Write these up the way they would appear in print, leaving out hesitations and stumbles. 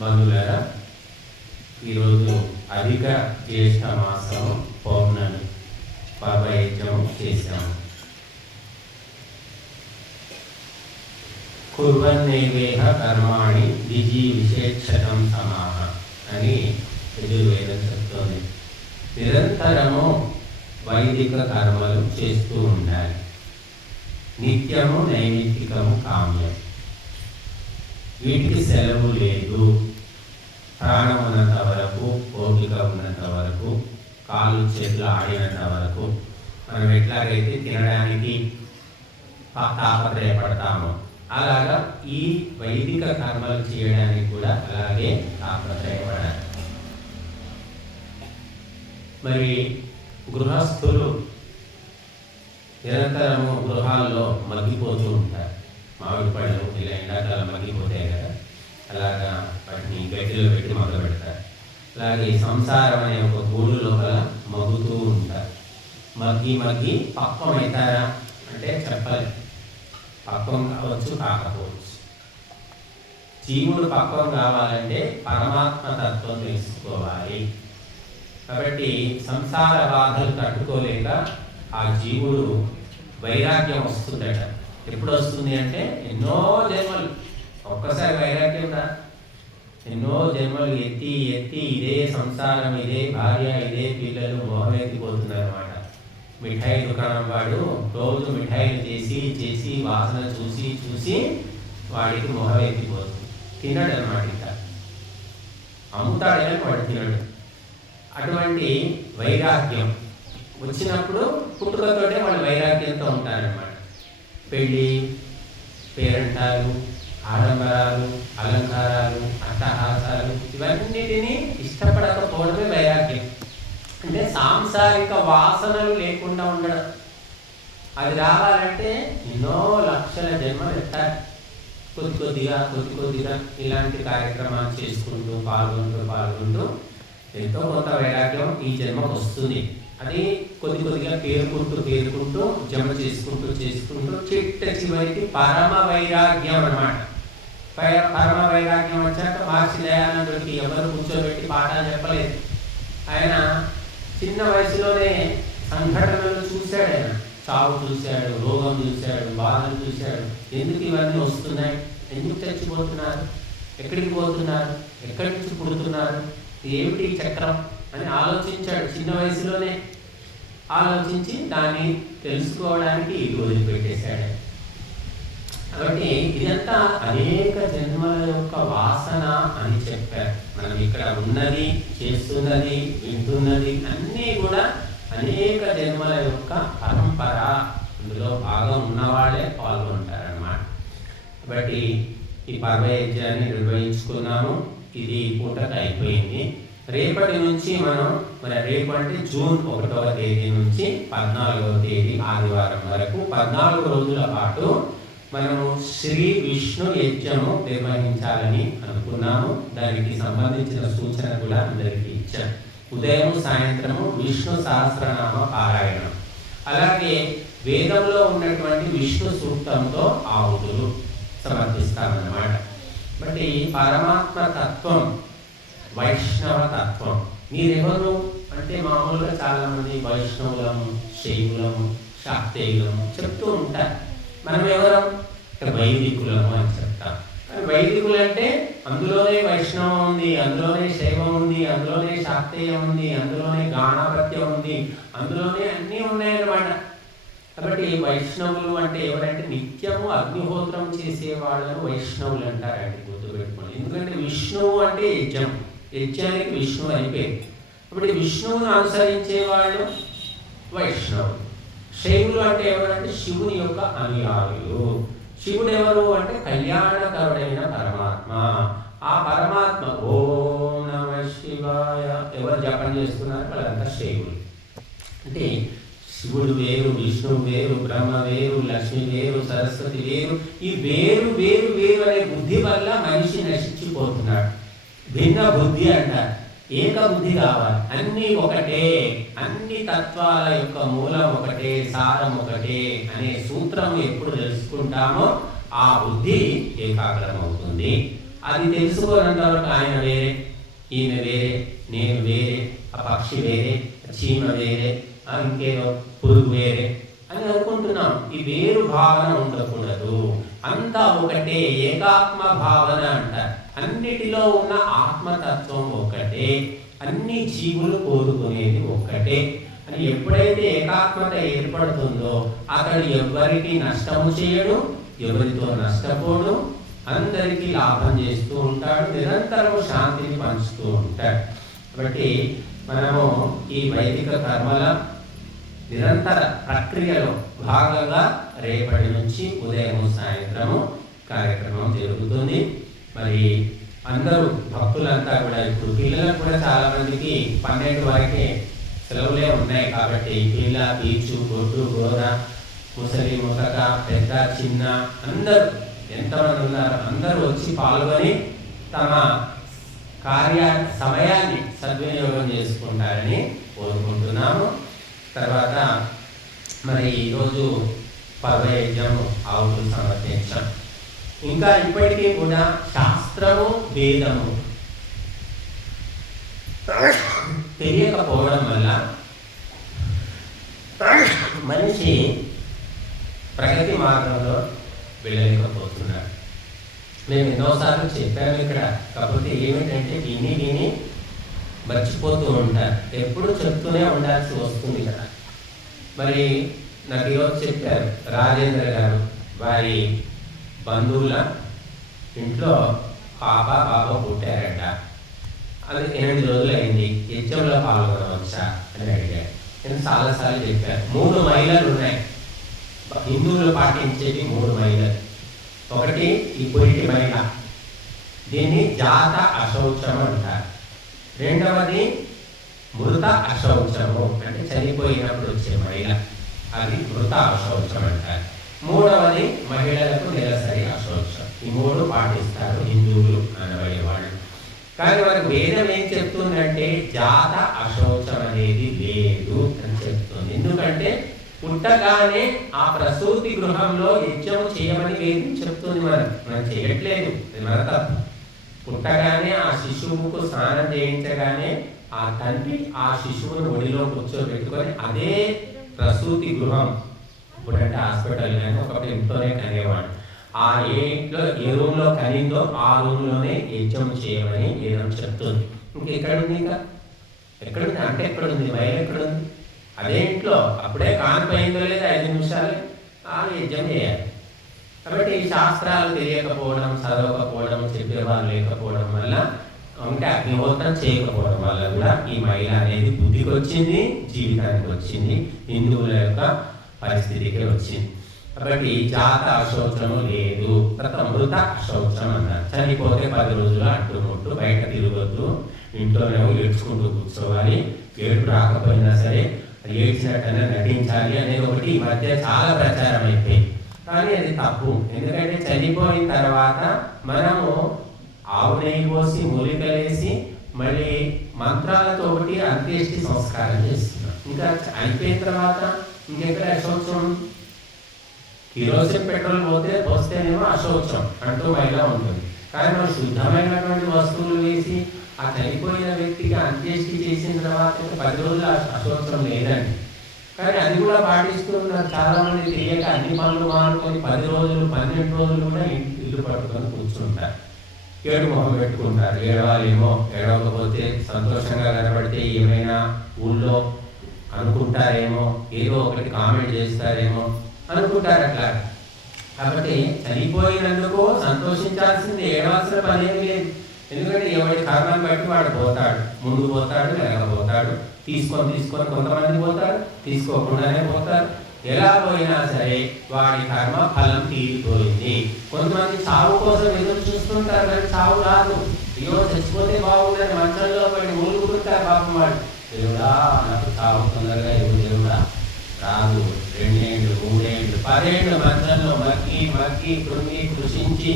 బంధువులారా, ఈరోజు అధిక జ్యేష్ఠ మాసం పౌర్ణమి పర్వయజ్ఞం చేశాము. కుర్వన్నేవేహ కర్మాణి విజీవిషేక్షతం సమాహ అని యజుర్వేదం చెప్తోంది. నిరంతరము వైదిక కర్మలు చేస్తూ ఉండాలి. నిత్యము నైమిత్తికము కామ్యం. వీటికి సెలవు లేదు. ప్రాణం ఉన్నంత వరకు, ఓపిక ఉన్నంత వరకు, కాళ్ళు చేతులు ఆడినంత వరకు మనం ఎట్లాగైతే తినడానికి తాపత్రయపడతామో అలాగా ఈ వైదిక కర్మలు చేయడానికి కూడా అలాగే తాపత్రయపడాలి. మరి గృహస్థులు నిరంతరము గృహాల్లో మగ్గిపోతూ ఉంటారు. మామిడి పళ్ళు ఇలా ఎండాకాలం మగ్గిపోతాయి కదా, అలాగా వాటిని గడ్డిలో పెట్టి మగ్గ పెడతారు. అలాగే సంసారం అనే ఒక గూడు లోపల మగ్గుతూ ఉంటారు. మగ్గి పక్వం అవుతారా అంటే చెప్పాలి. పక్వం కావచ్చు, కాకపోవచ్చు. జీవుడు పక్వం కావాలంటే పరమాత్మ తత్వం తెలుసుకోవాలి. కాబట్టి సంసార బాధలు తట్టుకోలేక ఆ జీవుడు వైరాగ్యం వస్తుందట. ఎప్పుడు వస్తుంది అంటే ఎన్నో జన్మలు, ఒక్కసారి వైరాగ్యం రా, ఎన్నో జన్మలు ఎత్తి ఇదే సంసారం, ఇదే భార్య, ఇదే పిల్లలు మోహమెత్తిపోతున్నారు అన్నమాట. మిఠాయి దుకాణం వాడు రోజు మిఠాయిలు చేసి వాసన చూసి వాడికి మొహం ఎత్తిపోతుంది. తినడు అన్నమాట. ఇంకా అమ్ముతాడని వాడు తినడు. అటువంటి వైరాగ్యం వచ్చినప్పుడు పుట్టుకతోటే వాళ్ళు వైరాగ్యంతో ఉంటారన్నమాట. పెళ్ళి, పేరంటాలు, ఆడంబరాలు, అలంకారాలు, అట్టహాసాలు ఇవన్నిటినీ ఇష్టపడకపోవడమే వైరాగ్యం. అంటే సాంసారిక వాసనలు లేకుండా ఉండడం. అది రావాలంటే ఎన్నో లక్షల జన్మలు ఎత్తాలి. కొద్దిగా ఇలాంటి కార్యక్రమాలు చేసుకుంటూ పాల్గొంటూ ఎంతో కొంత వైరాగ్యం ఈ జన్మకు వస్తుంది. అది కొద్దిగా పేరుకుంటూ జమ చేసుకుంటూ చిట్ట చివరికి పరమ వైరాగ్యం అన్నమాట. పరమ వైరాగ్యం వచ్చాక మహర్షి దయానందుడికి ఎవరు కూర్చోబెట్టి పాఠాలు చెప్పలేదు. ఆయన చిన్న వయసులోనే సంఘటనలు చూశాడు. ఆయన చావు చూశాడు, రోగం చూశాడు, బాధలు చూశాడు. ఎందుకు ఇవన్నీ వస్తున్నాయి, ఎందుకు చచ్చిపోతున్నారు, ఎక్కడికి పోతున్నారు, ఎక్కడి నుంచి పుడుతున్నారు, ఏమిటి చక్రం అని ఆలోచించాడు. చిన్న వయసులోనే ఆలోచించి దాన్ని తెలుసుకోవడానికి ఇది వదిలిపెట్టేశాడు. కాబట్టి ఇదంతా అనేక జన్మల యొక్క వాసన అని చెప్పారు. మనం ఇక్కడ ఉన్నది, చేస్తున్నది, వింటున్నది అన్నీ కూడా అనేక జన్మల యొక్క పరంపర. అందులో భాగం ఉన్నవాళ్ళే పాల్గొంటారన్నమాట. కాబట్టి ఈ పర్వయజ్ఞాన్ని నిర్వహించుకున్నాము. ఇది పూటకు అయిపోయింది. రేపటి నుంచి మరి రేపు అంటే జూన్ 1వ తేదీ నుంచి 14వ తేదీ ఆదివారం వరకు 14 రోజుల పాటు మనము శ్రీ విష్ణు యజ్ఞము నిర్వహించాలని అనుకున్నాము. దానికి సంబంధించిన సూచన కూడా అందరికీ ఇచ్చాం. ఉదయం సాయంత్రము విష్ణు సహస్రనామ పారాయణం, అలాగే వేదంలో ఉన్నటువంటి విష్ణు సూక్తంతో ఆహుతులు సమర్పిస్తామన్నమాట. బట్టి పరమాత్మ తత్వం, వైష్ణవ తత్వం. మీరెవరు అంటే మామూలుగా చాలా మంది వైష్ణవులము, శైవులము, శాక్తేయులము చెప్తూ ఉంటారు. మనం ఎవరం వైదికులము అని చెప్తాం. వైదికులు అంటే అందులోనే వైష్ణవం ఉంది, అందులోనే శైవం ఉంది, అందులోనే శాక్తేయం ఉంది, అందులోనే గాణాపత్యం ఉంది, అందులోనే అన్నీ ఉన్నాయన్నమాట. కాబట్టి వైష్ణవులు అంటే ఎవరంటే నిత్యము అగ్నిహోత్రం చేసే వాళ్ళను వైష్ణవులు అంటారండి. గుర్తుపెట్టుకోండి. ఎందుకంటే విష్ణువు అంటే యజ్ఞానికి విష్ణువు అని పేరు. కాబట్టి విష్ణువును అనుసరించే వాళ్ళు వైష్ణవులు. శైవులు అంటే ఎవరంటే శివుని యొక్క అనుయాయులు. శివుడు ఎవరు అంటే కళ్యాణకరుడైన పరమాత్మ. ఆ పరమాత్మ ఓం నమః శివాయ ఎవరు జపం చేస్తున్నారు వాళ్ళంతా శైవులు. అంటే శివుడు వేరు, విష్ణువు వేరు, బ్రహ్మ వేరు, లక్ష్మి వేరు, సరస్వతి వేరు. ఈ వేరు అనే బుద్ధి వల్ల మనిషి నశించిపోతున్నాడు. భిన్న బుద్ధి అంటారు. ఏక బుద్ధి కావాలి. అన్నీ ఒకటే, అన్ని తత్వాల యొక్క మూలం ఒకటే, సారం ఒకటే అనే సూత్రం ఎప్పుడు తెలుసుకుంటామో ఆ బుద్ధి ఏకాగ్రం అవుతుంది. అది తెలుసుకోనంత వరకు ఆయన వేరే, ఈమె వేరే, నేను వేరే, ఆ పక్షి వేరే, చీమ వేరే, ఇంకేదో పురుగు వేరే అని అనుకుంటున్నాం. ఈ వేరు భావన ఉండకూడదు. అంతా ఒకటే, ఏకాత్మ భావన అంటారు. అన్నిటిలో ఉన్న ఆత్మతత్వం ఒకటే, అన్ని జీవులు కోరుకునేది ఒక్కటే అని ఎప్పుడైతే ఏకాత్మత ఏర్పడుతుందో అతడు ఎవరికి నష్టము చేయడు, ఎవరితో నష్టపోడు, అందరికీ లాభం చేస్తూ ఉంటాడు, నిరంతరము శాంతిని పంచుతూ ఉంటాడు. కాబట్టి మనము ఈ వైదిక కర్మల నిరంతర ప్రక్రియలో భాగంగా రేపటి నుంచి ఉదయం సాయంత్రము కార్యక్రమం జరుగుతుంది. మరి అందరూ భక్తులంతా కూడా, ఇప్పుడు పిల్లలకు కూడా చాలా మందికి 12 వరకే సెలవులే ఉన్నాయి కాబట్టి పిల్ల, పీచు, గొడ్డు, గోర, ముసలి, ముసక, పెద్ద, చిన్న అందరూ ఎంతమంది ఉన్నారు అందరూ వచ్చి పాల్గొని తమ సమయాన్ని సద్వినియోగం చేసుకుంటారని కోరుకుంటున్నాము. తర్వాత మరి ఈరోజు పర్వయజ్ఞము ఆవులు సమర్పించాం. ఇంకా ఇప్పటికీ కూడా శాస్త్రము వేదము తెలియకపోవడం వల్ల మనిషి ప్రగతి మార్గంలో వెళ్ళలేకపోతున్నాడు. మేము ఎన్నోసార్లు చెప్పాము ఇక్కడ. కాకపోతే ఏమిటంటే విని మర్చిపోతూ ఉంటారు. ఎప్పుడు చెప్తూనే ఉండాల్సి వస్తుంది కదా. మరి నాకు ఈరోజు చెప్పారు రాజేంద్ర గారు, వారి బంధువుల ఇంట్లో బాబా పుట్టారట. అది 8 రోజులు అయింది, యజ్ఞంలో పాల్గొనవచ్చా అని అడిగారు. నేను చాలాసార్లు చెప్పాను. 3 మైళ్ళలు ఉన్నాయి హిందువులు పాటించేవి. 3 మైళ్ళలు. ఒకటి ఈ పొయిటి మైల, దీన్ని జాత అశౌచం అంటారు. రెండవది మృత అశౌచము, అంటే చనిపోయినప్పుడు వచ్చే మైల, అది మృత అశౌచం అంటారు. మూడవది మహిళలకు నెలసరి అశౌచం. ఈ 3 పాటిస్తారు హిందువులు అనబడేవాళ్ళు. కానీ వారికి వేదం ఏం చెప్తుందంటే జాత అశౌచం అనేది లేదు అని చెప్తుంది. ఎందుకంటే పుట్టగానే ఆ ప్రసూతి గృహంలో యజ్ఞం చేయమని వేదం చెప్తుంది. మనం చేయట్లేదు, మన తప్పు. పుట్టగానే ఆ శిశువుకు స్నానం చేయించగానే ఆ తండ్రి ఆ శిశువును ఒడిలో కూర్చోబెట్టుకొని అదే ప్రసూతి గృహం, ఇప్పుడంటే హాస్పిటల్ కానీ ఒకటి ఇంట్లోనే కనేవాడు, ఆ ఇంట్లో ఏ రూమ్లో కనిందో ఆ రూమ్లోనే యజ్ఞం చేయమని వేదం చెప్తుంది. ఇంకెక్కడుంది? ఇంకా ఎక్కడుంది అంటే ఎక్కడుంది? బయలు ఎక్కడుంది? అదే ఇంట్లో అప్పుడే కానిపోయిందో లేదా 5 నిమిషాలే ఆ యజ్ఞం చేయాలి. కాబట్టి ఈ శాస్త్రాలు తెలియకపోవడం, చదవకపోవడం, చెప్పేవాళ్ళు లేకపోవడం వల్ల, అంటే అగ్నిహోత్రం చేయకపోవడం వల్ల కూడా ఈ మహిళ అనేది బుద్ధికి వచ్చింది, జీవితానికి వచ్చింది, హిందువుల యొక్క పరిస్థితికి వచ్చింది. కాబట్టి జాత అశౌచము లేదు. తర్వాత మృత అశౌచం అన్నారు. చనిపోతే 10 రోజులు అట్టుముట్టు బయట తిరగొద్దు, ఇంట్లోనే ఏడ్చుకుంటూ కూర్చోవాలి. ఏడుపు రాకపోయినా సరే ఏడ్చినట్టనే నటించాలి అనేది ఒకటి ఈ మధ్య చాలా ప్రచారం అయిపోయింది. కానీ అది తప్పు. ఎందుకంటే చనిపోయిన తర్వాత మనము ఆవు నెయ్యి పోసి మూలికలేసి మళ్ళీ మంత్రాలతో ఒకటి అంత్యేష్టి సంస్కారం చేస్తున్నాం. ఇంకా అయిపోయిన తర్వాత ఇంకెక్కడ అశౌచం? కిరోసిన్ పెట్రోల్ పోస్తేనేమో అశౌచం అంటూ మైలా ఉంటుంది. కానీ మనం శుద్ధమైనటువంటి వస్తువులు వేసి ఆ చనిపోయిన వ్యక్తికి అంత్యేష్టి చేసిన తర్వాత 10 రోజులు అశౌచం లేదండి. కానీ అది కూడా పాటిస్తున్నారు చాలా మంది. తెలియక అన్ని పనులు మానుకొని 10 రోజులు 12 రోజులు కూడా ఇల్లు పట్టుకొని కూర్చుంటారు. ఏడు మొహం పెట్టుకుంటారు. ఏడవాలేమో, ఏడవకపోతే సంతోషంగా కనబడితే ఏమైనా ఊళ్ళో అనుకుంటారేమో, ఏదో ఒకటి కామెంట్ చేస్తారేమో అనుకుంటారు అట్లా. కాబట్టి చనిపోయినందుకు సంతోషించాల్సింది, ఏడవలసిన పని ఏమి లేదు. ఎందుకంటే ఎవరి కర్మను బట్టి వాడు పోతాడు, ముందు పోతాడు, వెనకపోతాడు, తీసుకొని కొంతమంది పోతారు, తీసుకోకుండానే పోతారు. ఎలా పోయినా సరే వాడి కర్మ ఫలం తీరిపోయింది. కొంతమంది చావు కోసం ఎదురు చూస్తుంటారు, కానీ చావు రాదు. అయ్యో చచ్చిపోతే బాగుందని మంచంలో పడి మూలుగుతుంటారు పాపం వాడు. దేవుడా నాకు చావు తొందరగా ఎవరు దేవుడా రాదు. 2 ఏళ్ళు 3 ఏళ్ళు 10 ఏళ్ళు మంచంలో మక్కి కృషించి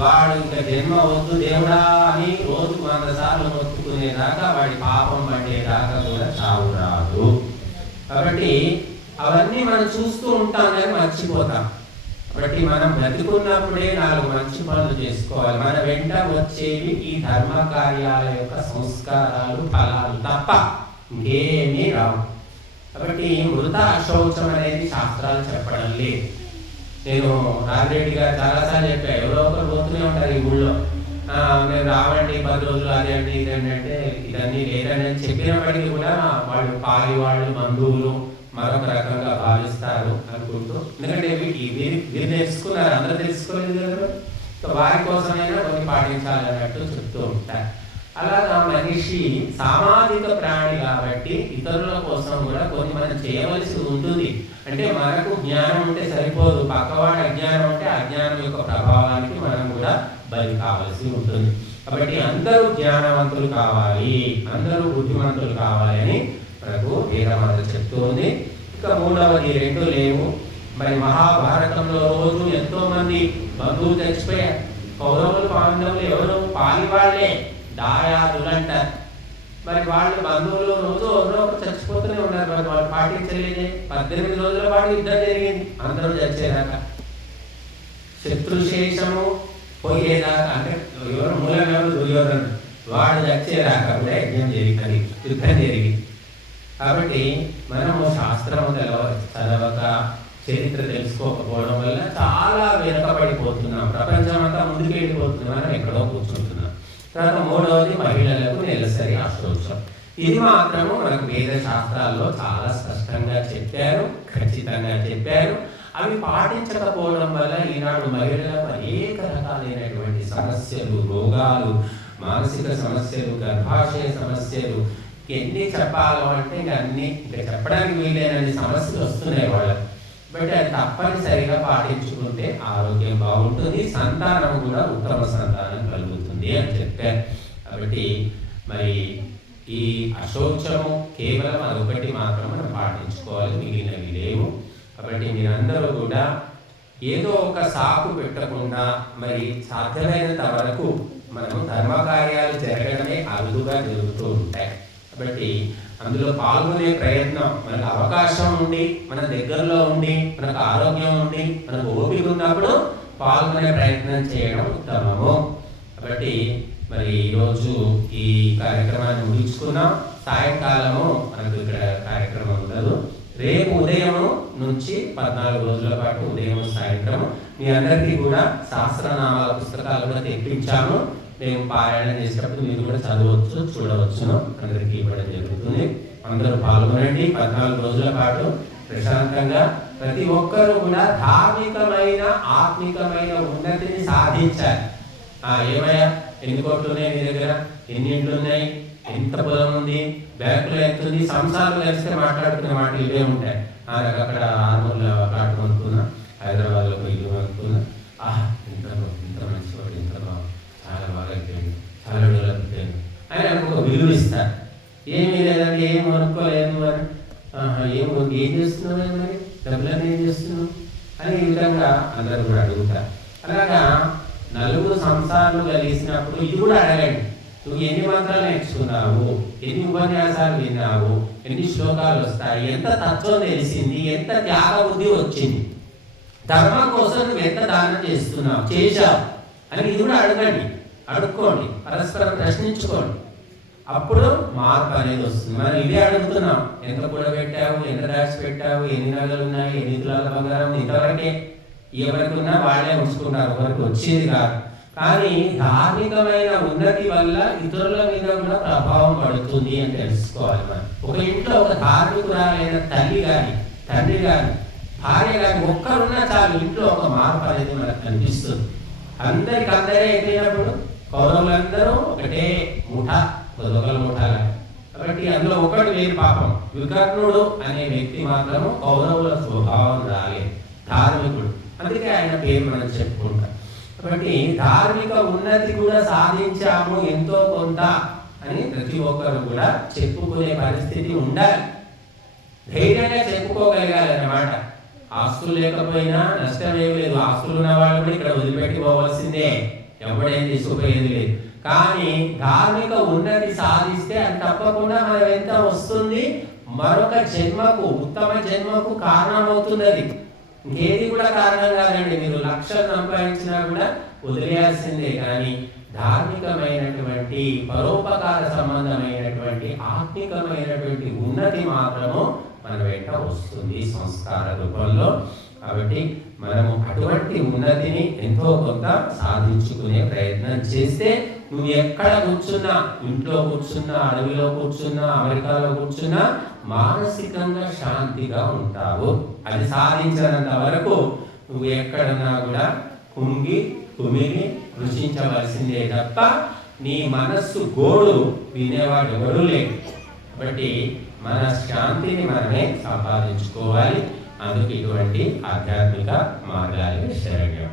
వాడు ఇంకా జన్మ వద్దు దేవుడా అని రోజు 100 సార్లు మొత్తుకునేదాకా, వాడి పాపం పట్టేదాకా కూడా చావు రాదు. కాబట్టి అవన్నీ మనం చూస్తూ ఉంటాం కానీ మర్చిపోతాం. కాబట్టి మనం బ్రతికున్నప్పుడే 4 మంచి పనులు చేసుకోవాలి. మన వెంట వచ్చేవి ఈ ధర్మ కార్యాల యొక్క సంస్కారాలు, ఫలాలు తప్ప ఇంకేమీ రావు. కాబట్టి మృత అశౌచం అనేది శాస్త్రాలు చెప్పడం లేదు. నేను రాజిరెడ్డి గారు చాలాసార్లు చెప్పాను, ఎవరో ఒకరు పోతూనే ఉంటారు ఈ ఊళ్ళో, నేను రావండి 10 రోజులు అది అండి ఇదండి అంటే ఇదన్నీ లేదని చెప్పినప్పటికీ కూడా వాళ్ళు పాలి వాళ్ళు బంధువులు మరొక రకంగా భావిస్తారు అనుకుంటూ, ఎందుకంటే వీరు తెలుసుకున్నారు, అందరూ తెలుసుకోలేదు కదా, సో వారి కోసమైనా కొన్ని పాటించాలన్నట్టు చెప్తూ ఉంటారు. అలాగా మనిషి సామాజిక ప్రాణి కాబట్టి ఇతరుల కోసం కూడా కొన్ని మనం చేయవలసి ఉంటుంది. అంటే మనకు జ్ఞానం ఉంటే సరిపోదు, పక్కవాడి అజ్ఞానం ఉంటే అజ్ఞానం యొక్క ప్రభావానికి మనం కూడా బలి కావాల్సి ఉంటుంది. కాబట్టి అందరూ జ్ఞానవంతులు కావాలి, అందరూ బుద్ధిమంతులు కావాలి అని మనకు వేదమాత చెప్తూ ఉంది. ఇక మూడవది 2 లేవు. మరి మహాభారతంలో రోజు ఎంతో మంది బంధువులు చచ్చిపోయారు. కౌరవులు పాండవులు ఎవరు పాలి వాళ్ళే, దాయాదులు అంటారు. మరి వాళ్ళు బంధువులు రోజు ఒకరు చచ్చిపోతూనే ఉన్నారు. మరి వాళ్ళు పాటించలేదే. 18 రోజుల పాటు యుద్ధం జరిగింది, అందరూ చచ్చేదాకా. శత్రుశేషము పోయేదాకా, అంటే ఎవరు మూలం ఎవరు దుర్యోధనుడు, వాడు చచ్చేదాకా కూడా యజ్ఞం జరిగింది, యుద్ధం జరిగింది. కాబట్టి మనము శాస్త్రము చదవక చరిత్ర తెలుసుకోకపోవడం వల్ల చాలా వెనుకబడిపోతున్నాం. ప్రపంచం అంతా ముందుకు వెళ్ళిపోతుంది, మనం ఎక్కడో కూర్చుంటున్నాం. తర్వాత మూడవది మహిళలకు నెలసరి అశౌచం. ఇది మాత్రము మనకు వేద శాస్త్రాల్లో చాలా స్పష్టంగా చెప్పారు, ఖచ్చితంగా చెప్పారు. అవి పాటించకపోవడం వల్ల ఈనాడు మహిళలకు అనేక రకాలైనటువంటి సమస్యలు, రోగాలు, మానసిక సమస్యలు, గర్భాశయ సమస్యలు, ఎన్ని చెప్పాలో అంటే ఇంకా చెప్పడానికి వీలైనన్ని సమస్యలు వస్తున్నాయి వాళ్ళకి. బట్ అది తప్పనిసరిగా పాటించుకుంటే ఆరోగ్యం బాగుంటుంది, సంతానం కూడా ఉత్తమ సంతానం కలుగుతుంది అని చెప్పారు. కాబట్టి మరి ఈ అశౌచము కేవలం అదొకటి మాత్రం మనం పాటించుకోవాలి, మిగిలినవి లేవు. కాబట్టి మీరందరూ కూడా ఏదో ఒక సాకు పెట్టకుండా మరి సాధ్యమైనంత వరకు మనము ధర్మకార్యాలు జరగడమే అరుదుగా జరుగుతూ ఉంటాయి. కాబట్టి అందులో పాల్గొనే ప్రయత్నం, మనకు అవకాశం ఉండి, మన దగ్గరలో ఉండి, మనకు ఆరోగ్యం ఉండి, మనకు ఓపిక ఉన్నప్పుడు పాల్గొనే ప్రయత్నం చేయడం ఉత్తమము. కాబట్టి మరి ఈరోజు ఈ కార్యక్రమాన్ని ముగించుకున్నాం. సాయంకాలము మనకు ఇక్కడ కార్యక్రమం ఉండదు. రేపు ఉదయము నుంచి 14 రోజుల పాటు ఉదయం సాయంత్రం మీ అందరికీ కూడా సహస్రనామాల పుస్తకాలు కూడా తెప్పించాము. మేము పారాయణ చేసేటప్పుడు మీరు కూడా చదవచ్చు, చూడవచ్చును, అందరికీ ఇవ్వడం జరుగుతుంది. అందరూ పాల్గొనండి. 14 రోజుల పాటు ప్రశాంతంగా ప్రతి ఒక్కరూ కూడా ధార్మికమైన ఆత్మికమైన ఉన్నతిని సాధించాలి. ఏమయ్యా, ఎన్ని కోట్లు ఉన్నాయి మీ దగ్గర, ఎన్ని ఇంట్లు ఉన్నాయి, ఎంత పొలం ఉంది, బ్యాంకులో ఎంత ఉంది, సంసారం కలిస్తే మాట్లాడుకునే మాటలు ఇవే ఉంటాయి. నాకు అక్కడ ఆర్మూర్లో ప్లాట్ కొనుక్కున్నా, హైదరాబాద్లో ఇల్లు కొనుక్కున్నా, ఇంత మంచి వాడు, ఇంత బాగా, చాలా బాగా అయిపోయింది, చాలా డెవలప్ అయిపోయింది అని నాకు ఒక విలువ ఇస్తారు. ఏమీ లేదండి, ఏం కొనుక్కోలేదు మరి, ఏం చేస్తున్నావు మరి, డబ్బులన్నీ ఏం చేస్తున్నావు అని ఈ విధంగా అందరూ కూడా అడుగుతారు. అలాగా నలుగురు సంసారాలు కలిసినప్పుడు ఇది కూడా అడగండి. నువ్వు ఎన్ని మంత్రాలు నేర్చుకున్నావు, ఎన్ని ఉపన్యాసాలు విన్నావు, ఎన్ని శ్లోకాలు వస్తాయి, ఎంత తత్వం తెలిసింది, ఎంత త్యాగ బుద్ధి వచ్చింది, ధర్మం కోసం నువ్వు ఎంత దానం చేశావు అని ఇది కూడా అడగండి. అడుక్కోండి, పరస్పరం ప్రశ్నించుకోండి. అప్పుడు మార్పు అనేది వస్తుంది. మనం ఇవే అడుగుతున్నాం, ఎంత కూడబెట్టావు, ఎంత దాచిపెట్టావు, ఎన్ని నగలు ఉన్నాయి, ఎన్ని తులాల బంగారం, ఇంతవరకే. ఎవరికి ఉన్నా వాళ్ళే ఉంచుకున్నారు, ఎవరికి వచ్చేది కాదు. కానీ ధార్మికమైన ఉన్నతి వల్ల ఇతరుల మీద కూడా ప్రభావం పడుతుంది అని తెలుసుకోవాలి. మనం ఒక ఇంట్లో ఒక ధార్మికురాలైన తల్లి కానీ, తండ్రి కానీ, భార్య కానీ ఒక్కరున్నా చాలు, ఇంట్లో ఒక మార్పు అనేది మనకు కనిపిస్తుంది. అందరే అయిపోయినప్పుడు కౌరవులందరూ ఒకటే ముఠా, ఒకరి ముఠాల. కాబట్టి అందులో ఒకటి వేరు పాపం, వికర్ణుడు అనే వ్యక్తి మాత్రము కౌరవుల స్వభావం రాలేదు, ధార్మికుడు. అందుకే ఆయన పేరు మనం చెప్పుకుంటాం. కాబట్టి ధార్మిక ఉన్నతి కూడా సాధించాము ఎంతో కొంత అని ప్రతి ఒక్కరు కూడా చెప్పుకునే పరిస్థితి ఉండాలి. ధైర్యంగా చెప్పుకోగలగాలి అన్నమాట. ఆస్తులు లేకపోయినా నష్టమేమి లేదు, ఆస్తులు ఉన్న వాళ్ళు కూడా ఇక్కడ వదిలిపెట్టి పోవాల్సిందే, ఎవడేం తీసుకుపోయేది లేదు. కానీ ధార్మిక ఉన్నతి సాధిస్తే అది తప్పకుండా మనం ఎంత వస్తుంది, మరొక జన్మకు, ఉత్తమ జన్మకు కారణమవుతుంది. అది ఇంకేది కూడా కారణం కాదండి. మీరు లక్షలు సంపాదించినా కూడా వదిలేయాల్సిందే. కానీ ధార్మికమైనటువంటి పరోపకార సంబంధమైనటువంటి ఆత్మికమైనటువంటి ఉన్నతి మాత్రము మన వెంట వస్తుంది సంస్కార రూపంలో. కాబట్టి మనము అటువంటి ఉన్నతిని ఎంతో కొంత సాధించుకునే ప్రయత్నం చేస్తే నువ్వు ఎక్కడ కూర్చున్నా, ఇంట్లో కూర్చున్నా, అడవిలో కూర్చున్నా, అమెరికాలో కూర్చున్నా మానసికంగా శాంతిగా ఉంటావు. అది సాధించినంత వరకు నువ్వు ఎక్కడన్నా కూడా కుంగి కుమిలి కృషించవలసిందే తప్ప నీ మనస్సు గోడు వినేవాడు ఎవడూ లేడు. కాబట్టి మన శాంతిని మనమే సంపాదించుకోవాలి. అందుకు ఇటువంటి ఆధ్యాత్మిక మార్గాలు శరణ్యం.